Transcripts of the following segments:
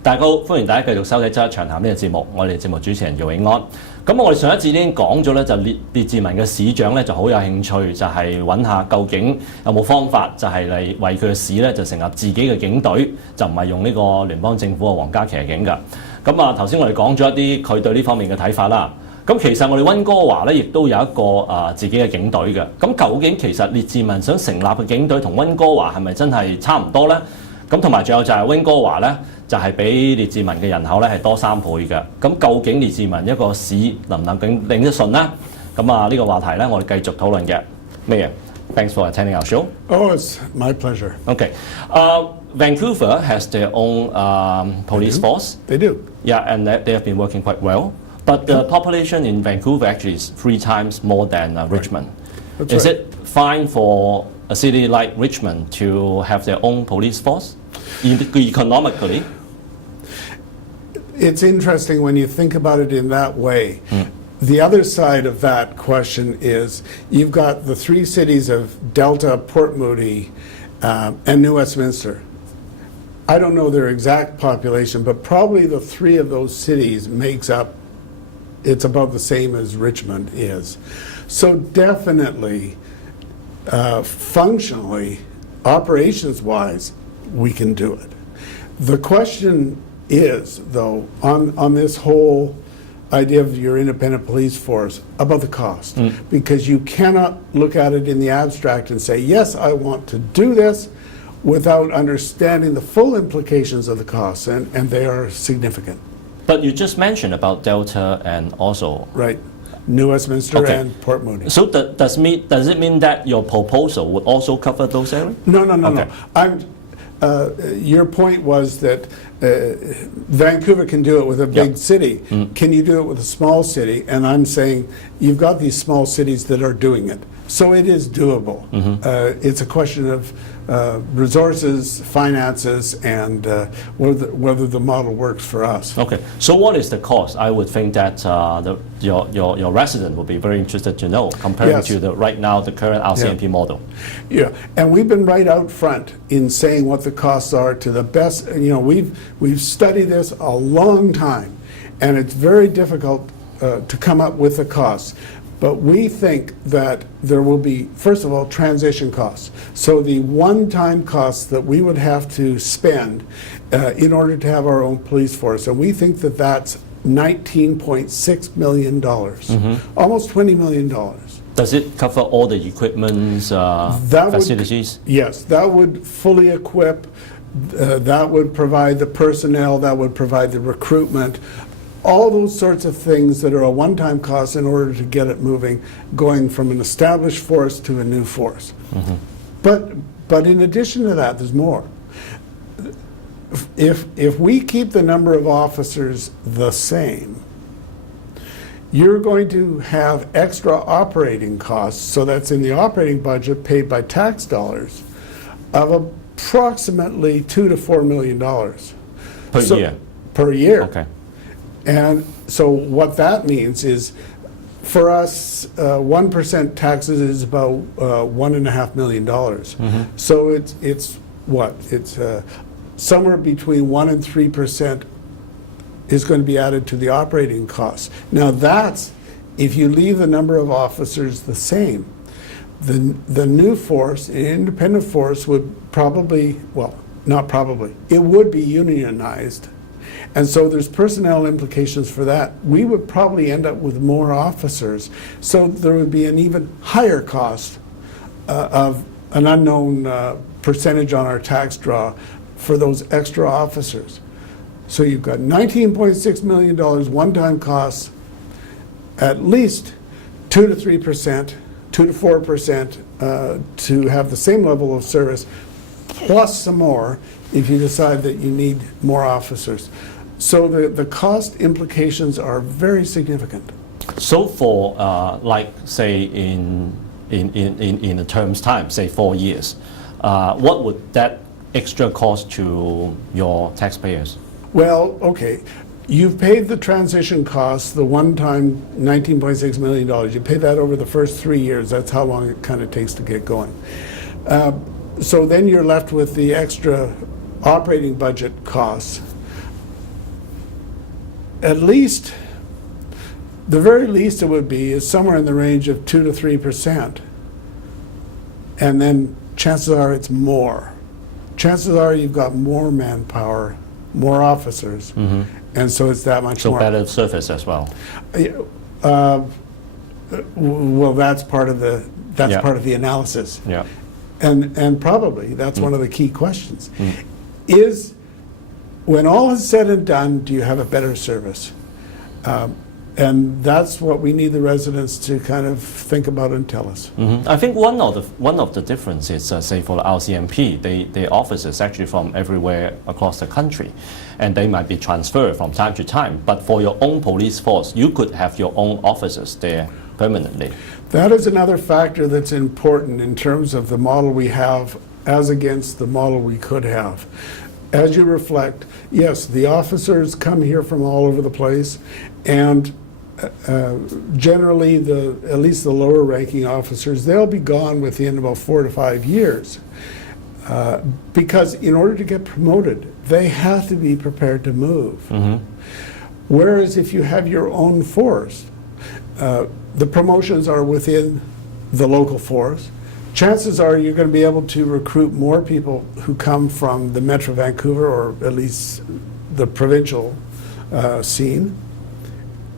大家好，歡迎大家繼續收睇《週一長談》呢個節目，我哋節目主持人姚永安。咁我哋上一次已經講咗咧，就列治文嘅市長咧就好有興趣，就係揾下究竟有冇方法，就係嚟為佢嘅市咧就成立自己嘅警隊，就唔係用呢個聯邦政府嘅皇家騎警㗎。咁啊頭先我哋講咗一啲佢對呢方面嘅睇法啦。咁其實我哋溫哥華咧亦都有一個自己嘅警隊嘅。咁究竟其實列治文想成立嘅警隊同溫哥華係咪真係差唔多咧？咁同埋仲有就係溫哥華咧，就係比列治文嘅人口咧係多3倍嘅。咁究竟列治文一個市能唔能頂得順咧？咁啊呢個話題咧，我哋繼續討論嘅。咩嘢 ？Thanks for attending our show. Oh, it's my pleasure. Okay. Vancouver has their own police force. They do. Yeah, and they have been working quite well. But the population in Vancouver actually is 3 times more than Richmond. That's Is right. it fine for a city like Richmond to have their own police force economically? It's interesting when you think about it in that way. The other side of that question is you've got the 3 cities of Delta, Port Moody, and New Westminster. I don't know their exact population, but probably the 3 of those cities makes up, it's about the same as Richmond is. So definitely, functionally, operations-wise, we can do it. The question is, though, on this whole idea of your independent police force, about the cost. Because you cannot look at it in the abstract and say, yes, I want to do this, without understanding the full implications of the costs, and they are significant. But you just mentioned about Delta and also... Right. New Westminster Okay. and Port Moody. So does it mean that your proposal would also cover those areas? No. Okay. Your point was that Vancouver can do it with a big city. Can you do it with a small city? And I'm saying you've got these small cities that are doing it. So it is doable. It's a question of resources, finances, and whether the model works for us. Okay. So what is the cost? I would think that your resident would be very interested to know compared Yes. to the current RCMP model. Yeah, and we've been right out front in saying what the costs are to the best. You know, we've studied this a long time, and it's very difficult to come up with the costs. But we think that there will be, first of all, transition costs. So the one-time costs that we would have to spend in order to have our own police force, and we think that that's $19.6 million, almost $20 million. Does it cover all the equipment, facilities? Yes, that would fully equip, that would provide the personnel, that would provide the recruitment, all those sorts of things that are a one-time cost in order to get it moving, going from an established force to a new force. But in addition to that, there's more. If we keep the number of officers the same, you're going to have extra operating costs, so that's in the operating budget paid by tax dollars, of approximately $2 to $4 million. Per year? Per year. Okay. And so what that means is, for us, 1% taxes is about $1.5 million. So it's what? It's somewhere between 1% and 3% is going to be added to the operating costs. Now that's if you leave the number of officers the same. The new force, the independent force, would probably, well, not probably, it would be unionized. And so there's personnel implications for that. We would probably end up with more officers. So there would be an even higher cost of an unknown percentage on our tax draw for those extra officers. So you've got $19.6 million one-time costs, at least 2 to 3%, 2 to 4% to have the same level of service, plus some more if you decide that you need more officers. So the cost implications are very significant. So for like say in a term's time, say 4 years, what would that extra cost to your taxpayers? Well, okay, you've paid the transition costs, the one-time $19.6 million. You pay that over the first 3 years. That's how long it kind of takes to get going. So then you're left with the extra operating budget costs. at least, the very least it would be is somewhere in the range of 2 to 3%. And then chances are it's more. Chances are you've got more manpower, more officers, and so it's that much So more. better service as well. Well, that's part of the Yeah. part of the analysis, Yeah. and probably that's one of the key questions. Is, when all is said and done, do you have a better service? And that's what we need the residents to kind of think about and tell us. I think one of the differences, say for the RCMP, they officers actually from everywhere across the country, and they might be transferred from time to time. But for your own police force, you could have your own officers there permanently. That is another factor that's important in terms of the model we have as against the model we could have. As you reflect, yes, the officers come here from all over the place, and generally, at least the lower ranking officers, they'll be gone within about 4 to 5 years. Because in order to get promoted, they have to be prepared to move. Whereas if you have your own force, the promotions are within the local force. Chances are you're going to be able to recruit more people who come from the Metro Vancouver, or at least the provincial scene,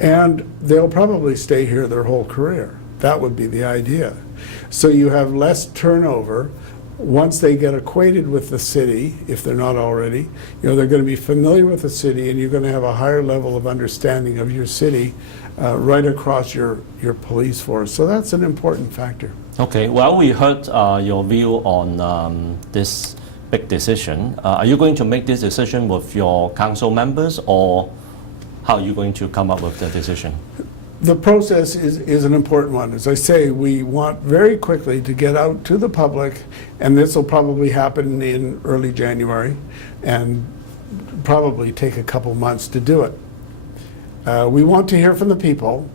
and they'll probably stay here their whole career. That would be the idea. So you have less turnover. Once they get acquainted with the city, if they're not already, they're going to be familiar with the city, and you're going to have a higher level of understanding of your city right across your police force. So that's an important factor. Okay, well, we heard your view on this big decision. Are you going to make this decision with your council members, or how are you going to come up with the decision? The process is an important one. As I say, we want very quickly to get out to the public, and this will probably happen in early January, and probably take a couple months to do it. We want to hear from the people,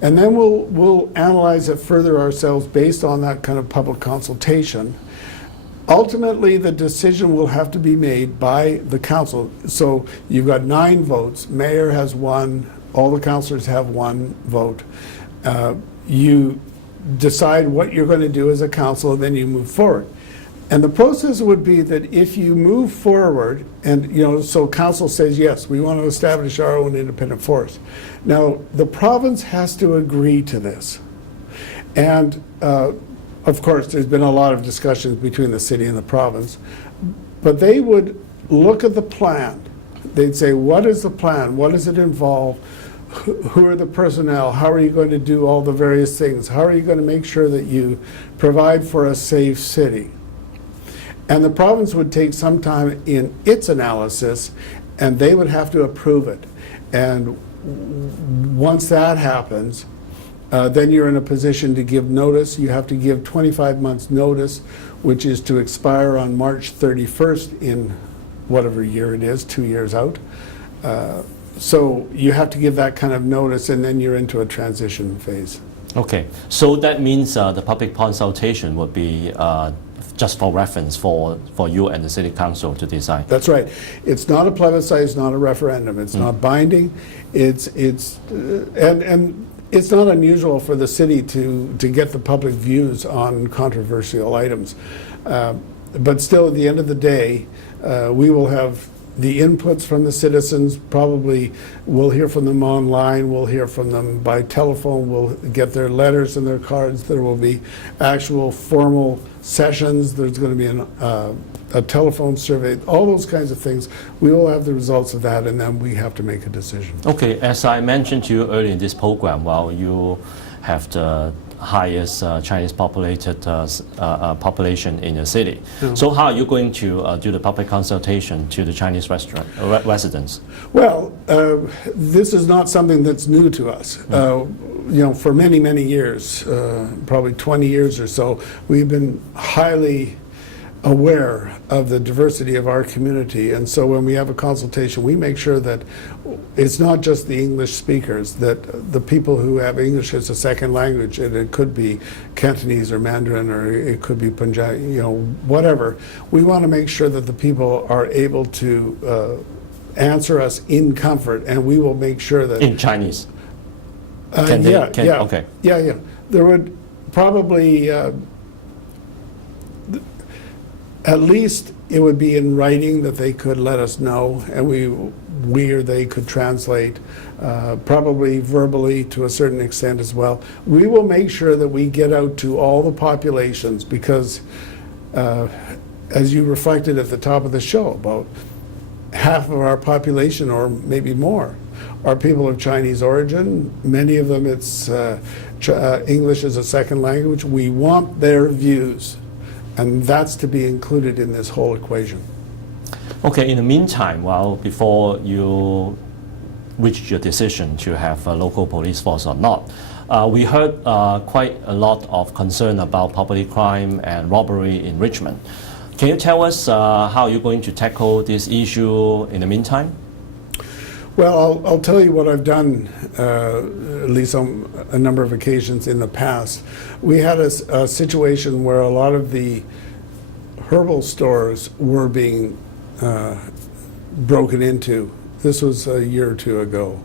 and then we'll analyze it further ourselves based on that kind of public consultation. Ultimately, the decision will have to be made by the council. So you've got 9 votes. Mayor has 1. All the councillors have 1 vote. You decide what you're going to do as a council, and then you move forward. And the process would be that if you move forward, and so council says, yes, we want to establish our own independent force. Now, the province has to agree to this. And of course, there's been a lot of discussions between the city and the province, but they would look at the plan. They'd say, what is the plan? What does it involve? Who are the personnel? How are you going to do all the various things? How are you going to make sure that you provide for a safe city? And the province would take some time in its analysis, and they would have to approve it. And once that happens, then you're in a position to give notice. You have to give 25 months notice, which is to expire on March 31st in whatever year it is, 2 years out. So you have to give that kind of notice, and then you're into a transition phase. Okay, so that means the public consultation would be just for reference for you and the city council to decide. That's right. It's not a plebiscite. It's not a referendum. It's not binding. And it's not unusual for the city to get the public views on controversial items. But still, at the end of the day, we will have the inputs from the citizens. Probably we'll hear from them online. We'll hear from them by telephone. We'll get their letters and their cards. There will be actual formal sessions. There's going to be a telephone survey, all those kinds of things. We will have the results of that, and then we have to make a decision. Okay, as I mentioned to you earlier in this program, well, you have the highest Chinese populated population in the city. So how are you going to do the public consultation to the Chinese residents? Well, this is not something that's new to us. For many, many years, probably 20 years or so, we've been highly aware of the diversity of our community, and so when we have a consultation, we make sure that it's not just the English speakers, that the people who have English as a second language, and it could be Cantonese or Mandarin, or it could be Punjabi, whatever. We want to make sure that the people are able to answer us in comfort, and we will make sure that in Chinese. Can they? Okay. Yeah. There would probably at least it would be in writing that they could let us know, and we or they could translate, probably verbally to a certain extent as well. We will make sure that we get out to all the populations because, as you reflected at the top of the show, about half of our population, or maybe more, are people of Chinese origin. Many of them it's English as a second language. We want their views, and that's to be included in this whole equation. Okay, in the meantime, well, before you reached your decision to have a local police force or not, we heard quite a lot of concern about property crime and robbery in Richmond. Can you tell us how you're going to tackle this issue in the meantime? Well, I'll tell you what I've done, at least on a number of occasions in the past. We had a situation where a lot of the herbal stores were being broken into. This was a year or two ago.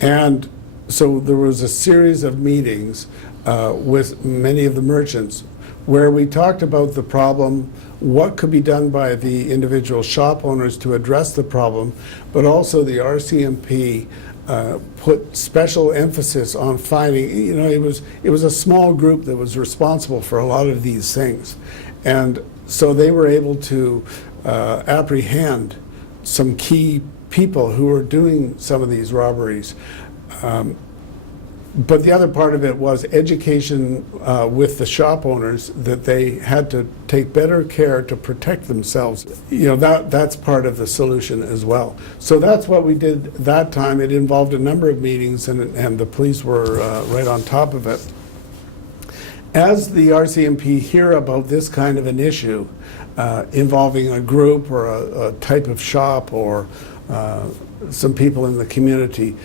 And so there was a series of meetings with many of the merchants where we talked about the problem, what could be done by the individual shop owners to address the problem, but also the RCMP put special emphasis on finding, it was a small group that was responsible for a lot of these things. And so they were able to apprehend some key people who were doing some of these robberies. But the other part of it was education with the shop owners that they had to take better care to protect themselves. That's part of the solution as well. So that's what we did that time. It involved a number of meetings, and the police were right on top of it. As the RCMP hear about this kind of an issue involving a group or a type of shop or some people in the community,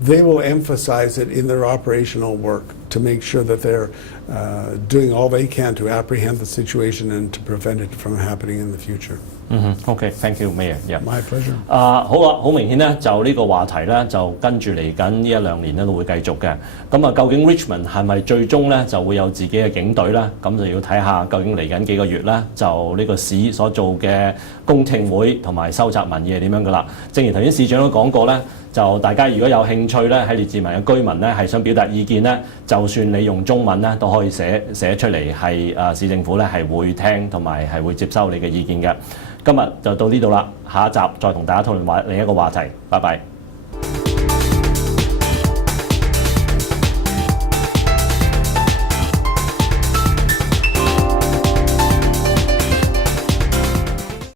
they will emphasize it in their operational work to make sure that they're doing all they can to apprehend the situation and to prevent it from happening in the future. Okay, thank you, Mayor. Yeah. My pleasure. 好啦，好明顯咧，就呢個話題咧，就跟住嚟緊呢1-2年咧都會繼續嘅。咁啊，究竟 Richmond 係咪最終咧就會有自己嘅警隊咧？咁就要睇下究竟嚟緊幾個月咧，就呢個市所做嘅公聽會同埋收集民意係點樣噶啦。正如頭先市長都講過咧，就大家如果有興趣咧，喺列治文嘅居民咧係想表達意見咧，就算你用中文咧都可以寫出嚟，係市政府咧係會聽同埋係會接收你嘅意見嘅。今日就到呢度啦，下一集再同大家討論另一個話題，拜拜。